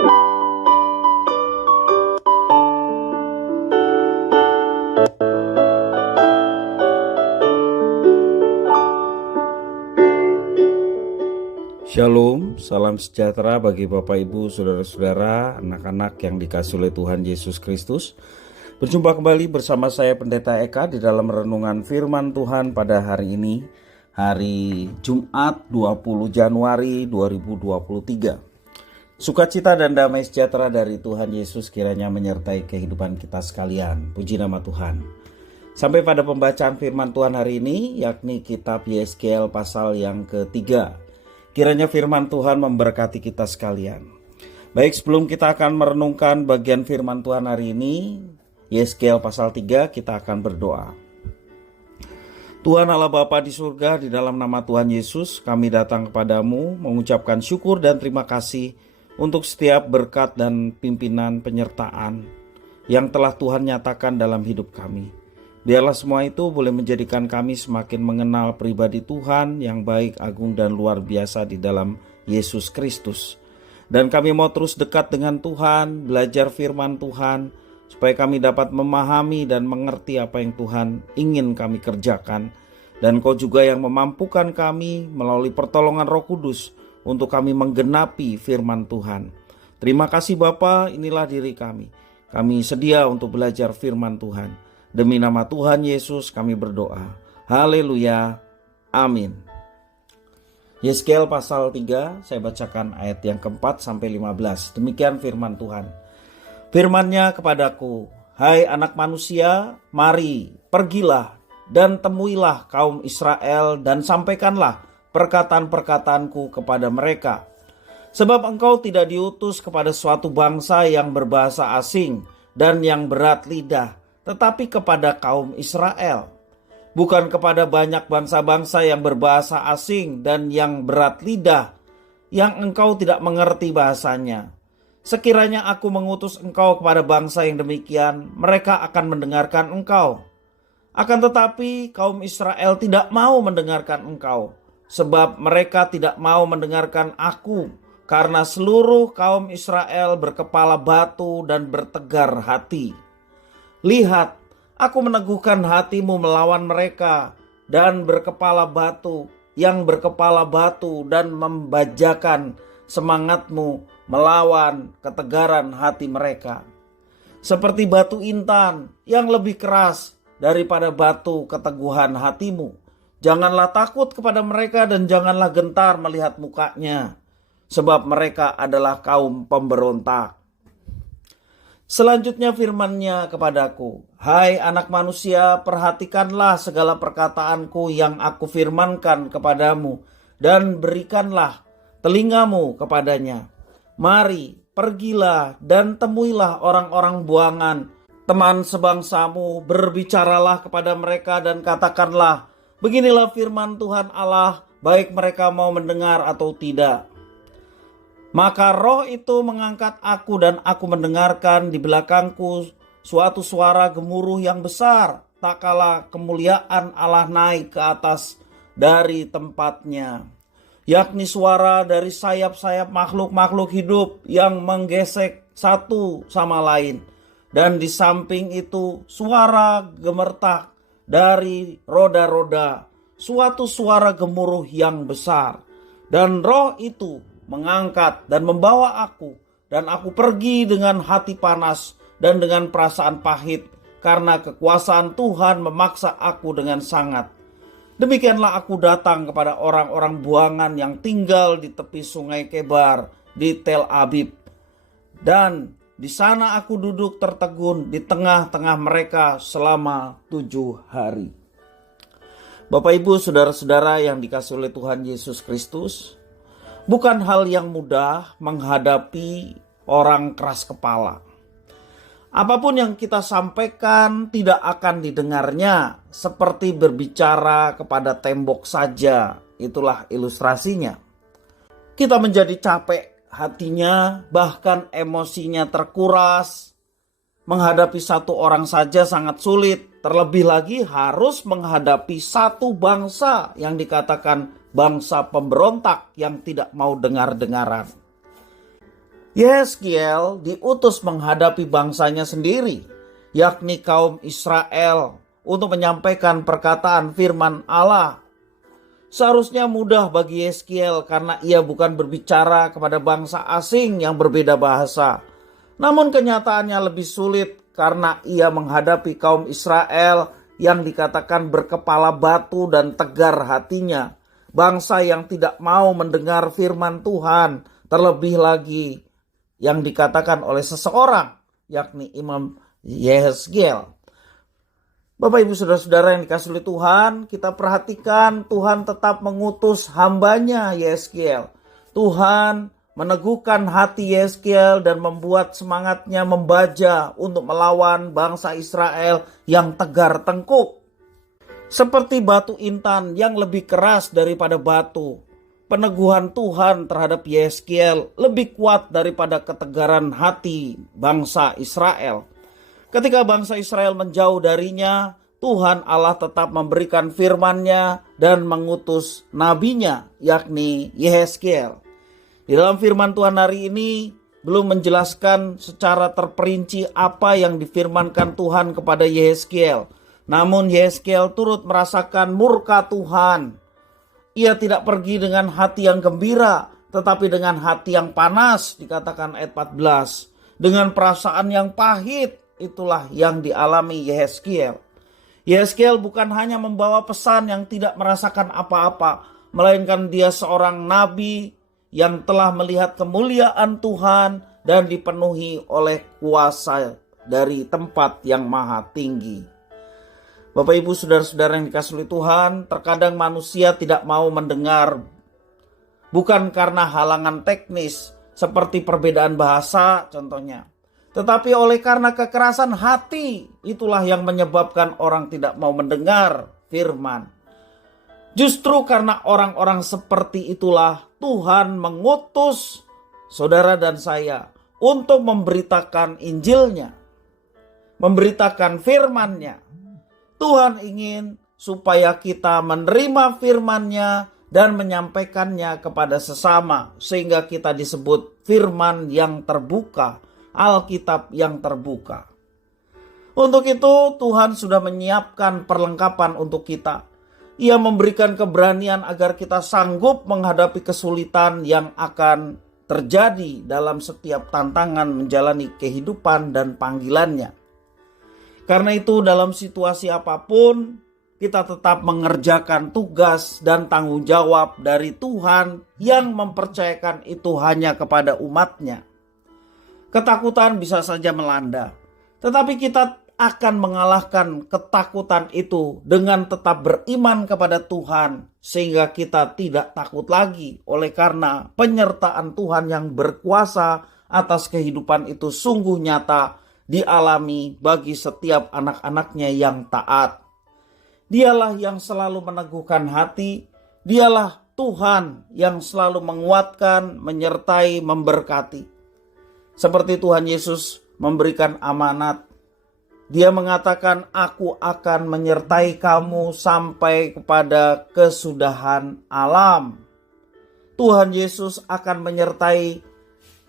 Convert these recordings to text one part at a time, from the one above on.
Shalom, salam sejahtera bagi Bapak Ibu, Saudara-saudara, anak-anak yang dikasihi oleh Tuhan Yesus Kristus. Berjumpa kembali bersama saya Pendeta Eka di dalam renungan firman Tuhan pada hari ini, hari Jumat 20 Januari 2023. Sukacita dan damai sejahtera dari Tuhan Yesus kiranya menyertai kehidupan kita sekalian. Puji nama Tuhan. Sampai pada pembacaan firman Tuhan hari ini, yakni kitab Yeskel pasal yang ketiga. Kiranya firman Tuhan memberkati kita sekalian. Baik, sebelum kita akan merenungkan bagian firman Tuhan hari ini, Yeskel pasal 3, kita akan berdoa. Tuhan Allah Bapa di surga, di dalam nama Tuhan Yesus, kami datang kepadamu mengucapkan syukur dan terima kasih untuk setiap berkat dan pimpinan penyertaan yang telah Tuhan nyatakan dalam hidup kami. Biarlah semua itu boleh menjadikan kami semakin mengenal pribadi Tuhan yang baik, agung, dan luar biasa di dalam Yesus Kristus. Dan kami mau terus dekat dengan Tuhan, belajar firman Tuhan, supaya kami dapat memahami dan mengerti apa yang Tuhan ingin kami kerjakan. Dan Kau juga yang memampukan kami melalui pertolongan Roh Kudus untuk kami menggenapi firman Tuhan. Terima kasih Bapa, inilah diri kami. Kami sedia untuk belajar firman Tuhan. Demi nama Tuhan Yesus kami berdoa. Haleluya. Amin. Yeskel pasal 3, saya bacakan ayat yang keempat sampai 15. Demikian firman Tuhan. Firman-Nya kepadaku, hai anak manusia, mari, pergilah dan temuilah kaum Israel dan sampaikanlah perkataan-perkataanku kepada mereka. Sebab engkau tidak diutus kepada suatu bangsa yang berbahasa asing dan yang berat lidah, tetapi kepada kaum Israel, bukan kepada banyak bangsa-bangsa yang berbahasa asing dan yang berat lidah, yang engkau tidak mengerti bahasanya. Sekiranya aku mengutus engkau kepada bangsa yang demikian, mereka akan mendengarkan engkau. Akan tetapi kaum Israel tidak mau mendengarkan engkau, sebab mereka tidak mau mendengarkan aku, karena seluruh kaum Israel berkepala batu dan bertegar hati. Lihat, aku meneguhkan hatimu melawan mereka dan berkepala batu dan membajakan semangatmu melawan ketegaran hati mereka. Seperti batu intan yang lebih keras daripada batu keteguhan hatimu. Janganlah takut kepada mereka dan janganlah gentar melihat mukanya, sebab mereka adalah kaum pemberontak. Selanjutnya firman-Nya kepadaku, hai anak manusia, perhatikanlah segala perkataanku yang aku firmankan kepadamu, dan berikanlah telingamu kepadanya. Mari, pergilah dan temuilah orang-orang buangan, teman sebangsamu, berbicaralah kepada mereka dan katakanlah, beginilah firman Tuhan Allah, baik mereka mau mendengar atau tidak. Maka roh itu mengangkat aku dan aku mendengarkan di belakangku suatu suara gemuruh yang besar, tak kala kemuliaan Allah naik ke atas dari tempatnya, yakni suara dari sayap-sayap makhluk-makhluk hidup yang menggesek satu sama lain. Dan di samping itu suara gemertak dari roda-roda, suatu suara gemuruh yang besar. Dan roh itu mengangkat dan membawa aku, dan aku pergi dengan hati panas dan dengan perasaan pahit, karena kekuasaan Tuhan memaksa aku dengan sangat. Demikianlah aku datang kepada orang-orang buangan yang tinggal di tepi sungai Kebar di Tel Abib, dan di sana aku duduk tertegun di tengah-tengah mereka selama 7 hari. Bapak Ibu, saudara-saudara yang dikasihi oleh Tuhan Yesus Kristus, bukan hal yang mudah menghadapi orang keras kepala. Apapun yang kita sampaikan tidak akan didengarnya, seperti berbicara kepada tembok saja. Itulah ilustrasinya. Kita menjadi capek hatinya, bahkan emosinya terkuras. Menghadapi satu orang saja sangat sulit, terlebih lagi harus menghadapi satu bangsa yang dikatakan bangsa pemberontak yang tidak mau dengar-dengaran. Yehezkiel diutus menghadapi bangsanya sendiri, yakni kaum Israel, untuk menyampaikan perkataan firman Allah. Seharusnya mudah bagi Yehezkiel karena ia bukan berbicara kepada bangsa asing yang berbeda bahasa. Namun kenyataannya lebih sulit karena ia menghadapi kaum Israel yang dikatakan berkepala batu dan tegar hatinya. Bangsa yang tidak mau mendengar firman Tuhan, terlebih lagi yang dikatakan oleh seseorang, yakni Imam Yehezkiel. Bapak ibu saudara-saudara yang dikasihi oleh Tuhan, kita perhatikan Tuhan tetap mengutus hambanya Yehezkiel. Tuhan meneguhkan hati Yehezkiel dan membuat semangatnya membaja untuk melawan bangsa Israel yang tegar tengkuk. Seperti batu intan yang lebih keras daripada batu, peneguhan Tuhan terhadap Yehezkiel lebih kuat daripada ketegaran hati bangsa Israel. Ketika bangsa Israel menjauh darinya, Tuhan Allah tetap memberikan firman-Nya dan mengutus nabinya, yakni Yehezkiel. Di dalam firman Tuhan hari ini belum menjelaskan secara terperinci apa yang difirmankan Tuhan kepada Yehezkiel. Namun Yehezkiel turut merasakan murka Tuhan. Ia tidak pergi dengan hati yang gembira, tetapi dengan hati yang panas, dikatakan ayat 14. Dengan perasaan yang pahit, itulah yang dialami Yehezkiel. Yehezkiel bukan hanya membawa pesan yang tidak merasakan apa-apa, melainkan dia seorang nabi yang telah melihat kemuliaan Tuhan dan dipenuhi oleh kuasa dari tempat yang maha tinggi. Bapak ibu saudara-saudara yang dikasihi oleh Tuhan, terkadang manusia tidak mau mendengar bukan karena halangan teknis seperti perbedaan bahasa contohnya, tetapi oleh karena kekerasan hati. Itulah yang menyebabkan orang tidak mau mendengar firman. Justru karena orang-orang seperti itulah Tuhan mengutus saudara dan saya untuk memberitakan Injilnya, memberitakan firman-Nya. Tuhan ingin supaya kita menerima firman-Nya dan menyampaikannya kepada sesama, sehingga kita disebut firman yang terbuka, Alkitab yang terbuka. Untuk itu Tuhan sudah menyiapkan perlengkapan untuk kita. Ia memberikan keberanian agar kita sanggup menghadapi kesulitan yang akan terjadi dalam setiap tantangan menjalani kehidupan dan panggilannya. Karena itu dalam situasi apapun kita tetap mengerjakan tugas dan tanggung jawab dari Tuhan yang mempercayakan itu hanya kepada umat-Nya. Ketakutan bisa saja melanda, tetapi kita akan mengalahkan ketakutan itu dengan tetap beriman kepada Tuhan, sehingga kita tidak takut lagi oleh karena penyertaan Tuhan yang berkuasa atas kehidupan itu sungguh nyata dialami bagi setiap anak-anak-Nya yang taat. Dialah yang selalu meneguhkan hati, dialah Tuhan yang selalu menguatkan, menyertai, memberkati. Seperti Tuhan Yesus memberikan amanat, Dia mengatakan, "Aku akan menyertai kamu sampai kepada kesudahan alam." Tuhan Yesus akan menyertai.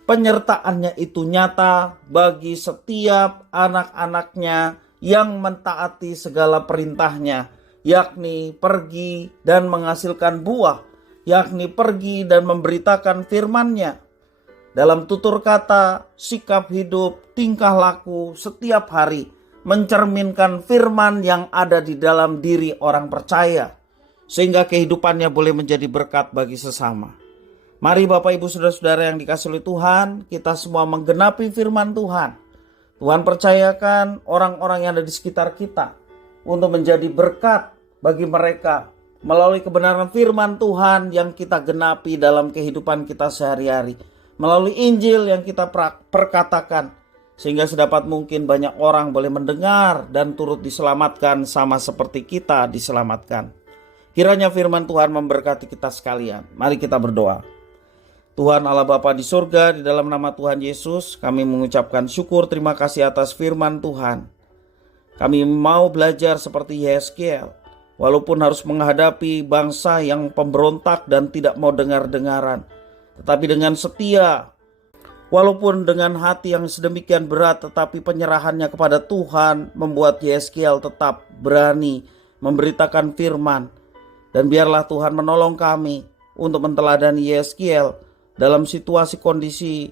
Penyertaannya itu nyata bagi setiap anak-anak-Nya yang mentaati segala perintah-Nya, yakni pergi dan menghasilkan buah, yakni pergi dan memberitakan firman-Nya. Dalam tutur kata, sikap hidup, tingkah laku setiap hari mencerminkan firman yang ada di dalam diri orang percaya, sehingga kehidupannya boleh menjadi berkat bagi sesama. Mari Bapak Ibu Saudara-saudara yang dikasihi oleh Tuhan, kita semua menggenapi firman Tuhan. Tuhan percayakan orang-orang yang ada di sekitar kita untuk menjadi berkat bagi mereka melalui kebenaran firman Tuhan yang kita genapi dalam kehidupan kita sehari-hari, melalui Injil yang kita perkatakan, sehingga sedapat mungkin banyak orang boleh mendengar dan turut diselamatkan sama seperti kita diselamatkan. Kiranya firman Tuhan memberkati kita sekalian. Mari kita berdoa. Tuhan Allah Bapa di surga, di dalam nama Tuhan Yesus, kami mengucapkan syukur terima kasih atas firman Tuhan. Kami mau belajar seperti Yehezkiel, walaupun harus menghadapi bangsa yang pemberontak dan tidak mau dengar-dengaran, tetapi dengan setia Walaupun dengan hati yang sedemikian berat, tetapi penyerahannya kepada Tuhan membuat Yeskeel tetap berani memberitakan firman. Dan biarlah Tuhan menolong kami untuk menteladani Yeskeel dalam situasi kondisi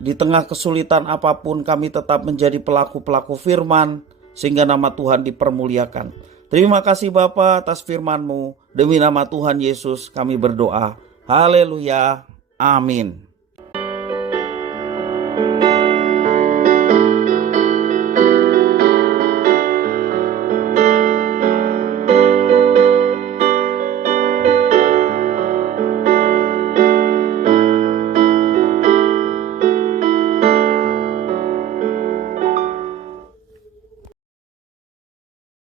di tengah kesulitan apapun, kami tetap menjadi pelaku-pelaku firman sehingga nama Tuhan dipermuliakan. Terima kasih Bapa atas firman-Mu. Demi nama Tuhan Yesus kami berdoa. Haleluya. Amin.